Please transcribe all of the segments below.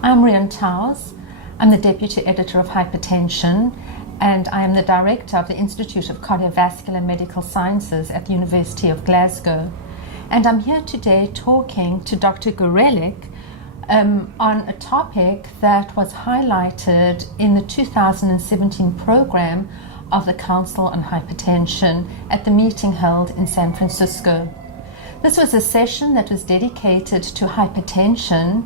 I'm Rhian Touyz. I'm the Deputy Editor of Hypertension, and I am the Director of the Institute of Cardiovascular Medical Sciences at the University of Glasgow. And I'm here today talking to Dr. Gorelick on a topic that was highlighted in the 2017 program of the Council on Hypertension at the meeting held in San Francisco. This was a session that was dedicated to hypertension,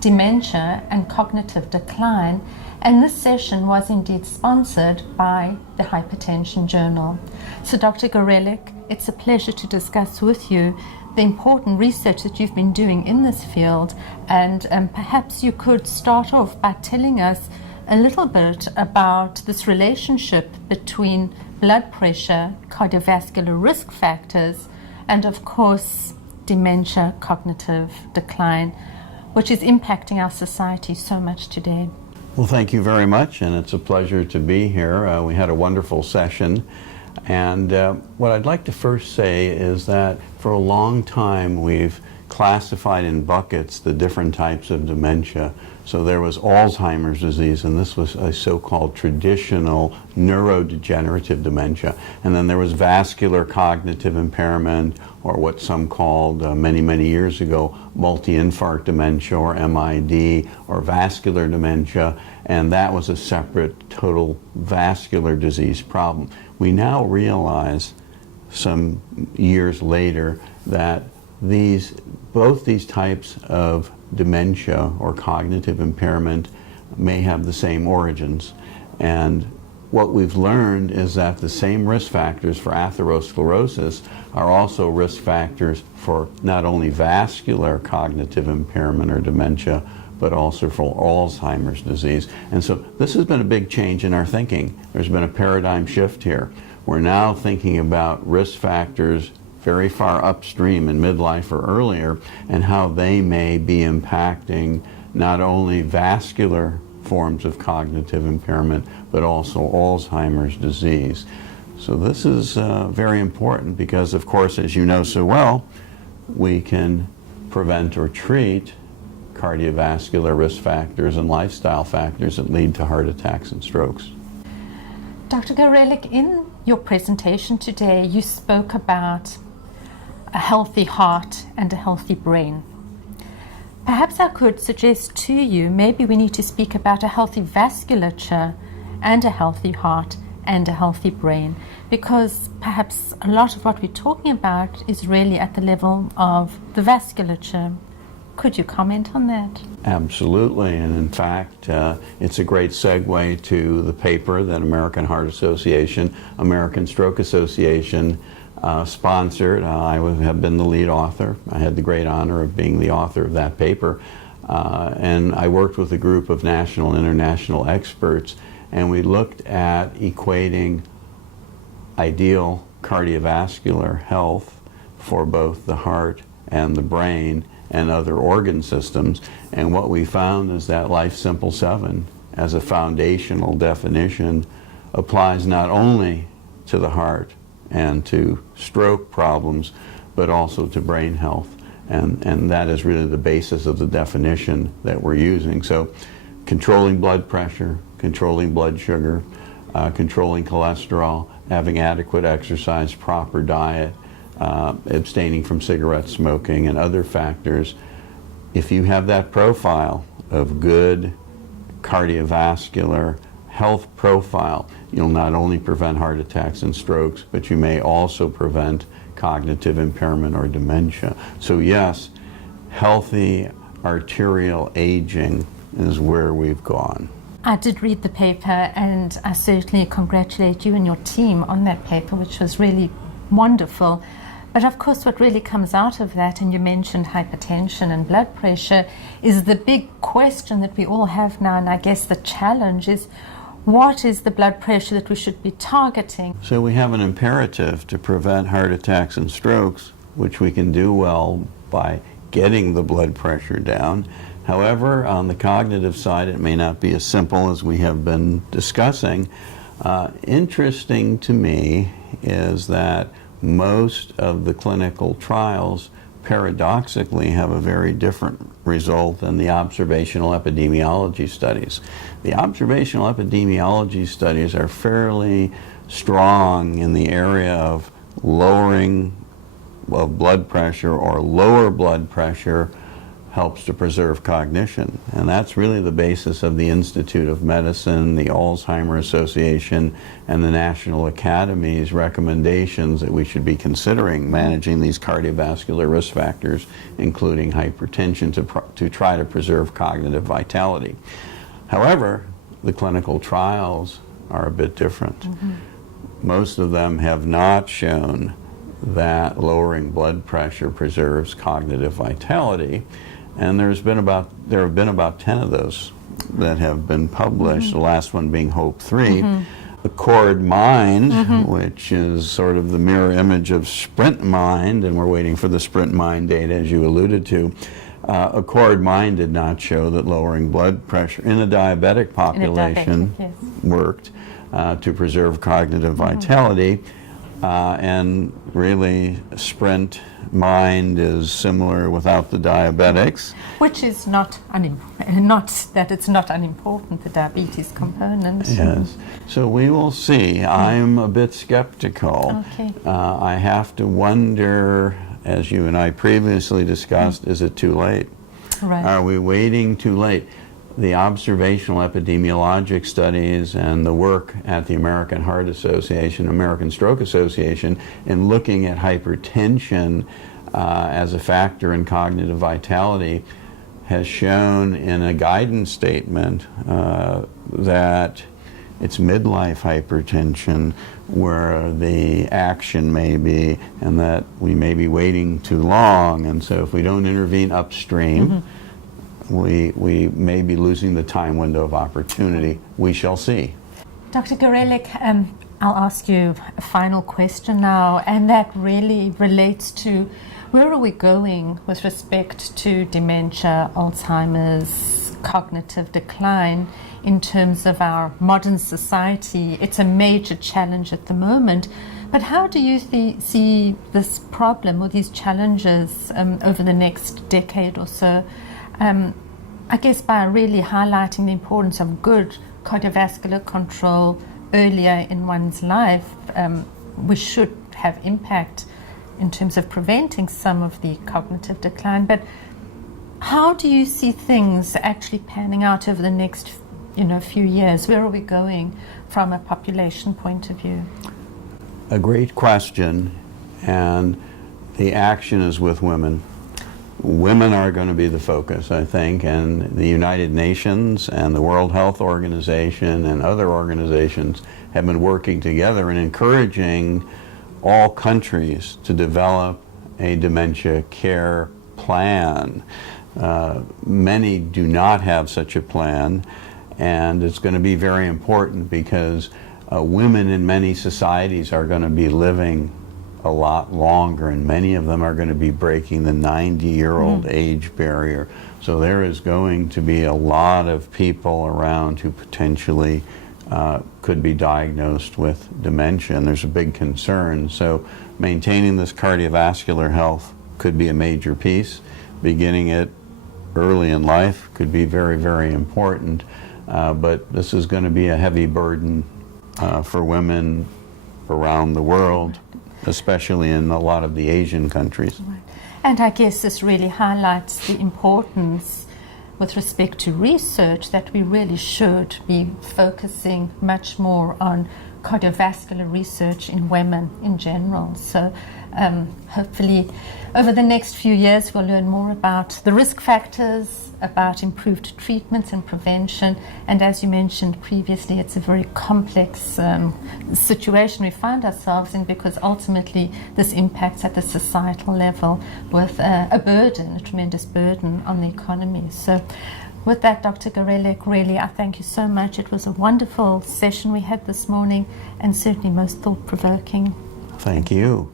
dementia, and cognitive decline, and this session was indeed sponsored by the Hypertension Journal. So Dr. Gorelick, it's a pleasure to discuss with you the important research that you've been doing in this field, and perhaps you could start off by telling us a little bit about this relationship between blood pressure, cardiovascular risk factors, and of course dementia, cognitive decline, which is impacting our society so much today. Well, thank you very much, and it's a pleasure to be here. We had a wonderful session, and what I'd like to first say is that for a long time we've classified in buckets the different types of dementia. So there was Alzheimer's disease, and this was a so-called traditional neurodegenerative dementia. And then there was vascular cognitive impairment, or what some called many, many years ago, multi-infarct dementia, or MID, or vascular dementia, and that was a separate total vascular disease problem. We now realize some years later that both these types of dementia or cognitive impairment may have the same origins. And what we've learned is that the same risk factors for atherosclerosis are also risk factors for not only vascular cognitive impairment or dementia, but also for Alzheimer's disease. And so this has been a big change in our thinking. There's been a paradigm shift here. We're now thinking about risk factors very far upstream in midlife or earlier, and how they may be impacting not only vascular forms of cognitive impairment, but also Alzheimer's disease. So this is very important because, of course, as you know so well, we can prevent or treat cardiovascular risk factors and lifestyle factors that lead to heart attacks and strokes. Dr. Gorelick, in your presentation today, you spoke about a healthy heart and a healthy brain. Perhaps I could suggest to you, maybe we need to speak about a healthy vasculature and a healthy heart and a healthy brain, because perhaps a lot of what we're talking about is really at the level of the vasculature. Could you comment on that? Absolutely, and in fact, it's a great segue to the paper that American Heart Association, American Stroke Association sponsored. I have been the lead author. I had the great honor of being the author of that paper. And I worked with a group of national and international experts, and we looked at equating ideal cardiovascular health for both the heart and the brain and other organ systems. And what we found is that Life Simple 7, as a foundational definition, applies not only to the heart and to stroke problems, but also to brain health. And that is really the basis of the definition that we're using. So controlling blood pressure, controlling blood sugar, controlling cholesterol, having adequate exercise, proper diet, abstaining from cigarette smoking and other factors. If you have that profile of good cardiovascular health profile, you'll not only prevent heart attacks and strokes, but you may also prevent cognitive impairment or dementia. So yes, healthy arterial aging is where we've gone. I did read the paper, and I certainly congratulate you and your team on that paper, which was really wonderful. But of course what really comes out of that, and you mentioned hypertension and blood pressure, is the big question that we all have now, and I guess the challenge is, what is the blood pressure that we should be targeting? So we have an imperative to prevent heart attacks and strokes, which we can do well by getting the blood pressure down. However, on the cognitive side, it may not be as simple as we have been discussing. Interesting to me is that most of the clinical trials paradoxically have a very different result than the observational epidemiology studies. The observational epidemiology studies are fairly strong in the area of lowering of blood pressure, or lower blood pressure helps to preserve cognition. And that's really the basis of the Institute of Medicine, the Alzheimer's Association, and the National Academy's recommendations that we should be considering managing these cardiovascular risk factors, including hypertension, to try to preserve cognitive vitality. However, the clinical trials are a bit different. Mm-hmm. Most of them have not shown that lowering blood pressure preserves cognitive vitality. And there have been about 10 of those that have been published, mm-hmm. the last one being HOPE 3. Mm-hmm. Accord Mind, mm-hmm. which is sort of the mirror image of Sprint Mind, and we're waiting for the Sprint Mind data, as you alluded to. Accord Mind did not show that lowering blood pressure in a diabetic population worked to preserve cognitive vitality. And really, Sprint Mind is similar without the diabetics. Which is not that it's not unimportant, the diabetes component. Yes. So we will see. I'm a bit skeptical. Okay. I have to wonder, as you and I previously discussed, is it too late? Right. Are we waiting too late? The observational epidemiologic studies and the work at the American Heart Association, American Stroke Association, in looking at hypertension as a factor in cognitive vitality has shown in a guidance statement that it's midlife hypertension where the action may be, and that we may be waiting too long. And so if we don't intervene upstream, mm-hmm. we may be losing the time window of opportunity. We shall see. Dr. Gorelick, I'll ask you a final question now, and that really relates to where are we going with respect to dementia, Alzheimer's, cognitive decline in terms of our modern society. It's a major challenge at the moment, but how do you see this problem or these challenges over the next decade or so? I guess by really highlighting the importance of good cardiovascular control earlier in one's life, we should have impact in terms of preventing some of the cognitive decline. But how do you see things actually panning out over the next few years? Where are we going from a population point of view? A great question, and the action is with women. Women are going to be the focus, I think, and the United Nations and the World Health Organization and other organizations have been working together and encouraging all countries to develop a dementia care plan. Many do not have such a plan, and it's going to be very important because women in many societies are going to be living a lot longer, and many of them are going to be breaking the 90-year-old age barrier. So there is going to be a lot of people around who potentially could be diagnosed with dementia, and there's a big concern. So maintaining this cardiovascular health could be a major piece. Beginning it early in life could be very, very important. But this is going to be a heavy burden for women around the world, especially in a lot of the Asian countries. Right. And I guess this really highlights the importance with respect to research that we really should be focusing much more on cardiovascular research in women in general. So hopefully over the next few years we'll learn more about the risk factors, about improved treatments and prevention, and as you mentioned previously, it's a very complex situation we find ourselves in, because ultimately this impacts at the societal level with a tremendous burden on the economy. So with that, Dr. Gorelick, really I thank you so much. It was a wonderful session we had this morning, and certainly most thought-provoking. Thank you.